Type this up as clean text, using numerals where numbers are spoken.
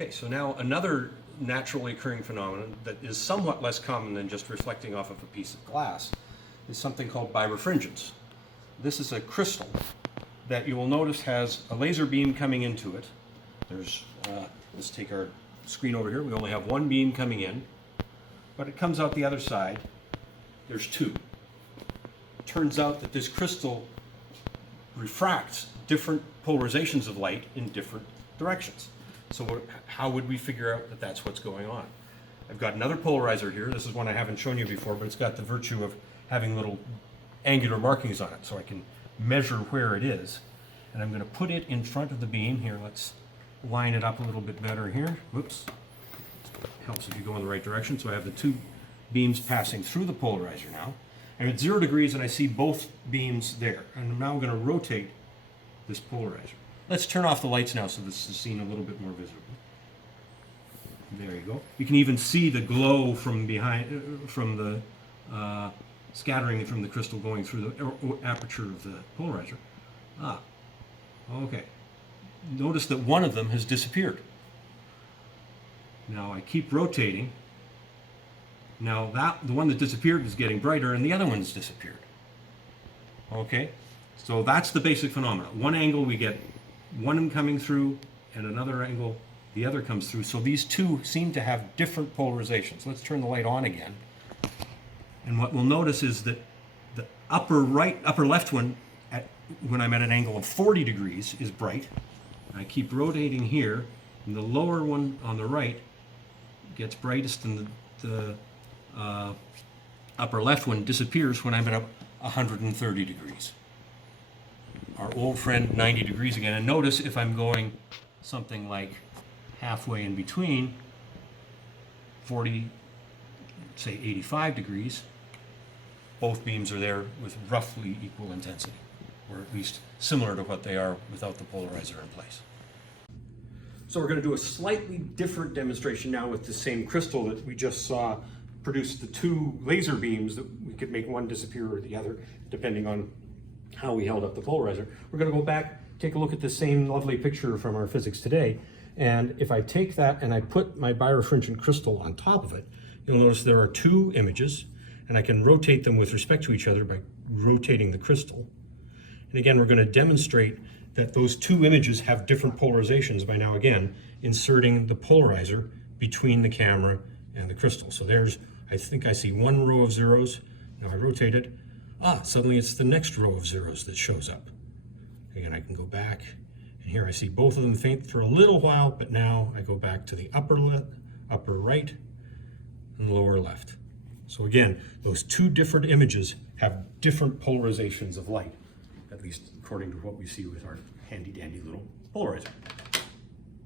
Okay, so now another naturally occurring phenomenon that is somewhat less common than just reflecting off of a piece of glass is something called birefringence. This is a crystal that you will notice has a laser beam coming into it. Let's take our screen over here. We only have one beam coming in, but it comes out the other side. There's two. It turns out that this crystal refracts different polarizations of light in different directions. So how would we figure out that that's what's going on? I've got another polarizer here. This is one I haven't shown you before, but it's got the virtue of having little angular markings on it, so I can measure where it is. And I'm going to put it in front of the beam. Here, let's line it up a little bit better here. Whoops. Helps if you go in the right direction. So I have the two beams passing through the polarizer now. I'm at 0 degrees and I see both beams there. And now I'm going to rotate this polarizer. Let's turn off the lights now so this is seen a little bit more visibly. There you go. You can even see the glow from behind, from the scattering from the crystal going through the aperture of the polarizer. Okay. Notice that one of them has disappeared. Now I keep rotating. Now the one that disappeared is getting brighter and the other one's disappeared. Okay? So that's the basic phenomenon. One angle we get one coming through, and another angle the other comes through. So these two seem to have different polarizations. Let's turn the light on again. And what we'll notice is that the upper left one, when I'm at an angle of 40 degrees, is bright. I keep rotating here, and the lower one on the right gets brightest, and the upper left one disappears when I'm at 130 degrees. Our old friend 90 degrees again. And notice if I'm going something like halfway in between, 40, say 85 degrees, both beams are there with roughly equal intensity, or at least similar to what they are without the polarizer in place. So we're going to do a slightly different demonstration now with the same crystal that we just saw produce the two laser beams that we could make one disappear or the other, depending on how we held up the polarizer. We're going to go back, take a look at the same lovely picture from our physics today, and if I take that and I put my birefringent crystal on top of it, you'll notice there are two images, and I can rotate them with respect to each other by rotating the crystal. And again, we're going to demonstrate that those two images have different polarizations by now, again, inserting the polarizer between the camera and the crystal. So there's, I think I see one row of zeros. Now I rotate it. Suddenly it's the next row of zeros that shows up. Again, I can go back, and here I see both of them faint for a little while, but now I go back to the upper right and lower left. So again, those two different images have different polarizations of light, at least according to what we see with our handy dandy little polarizer.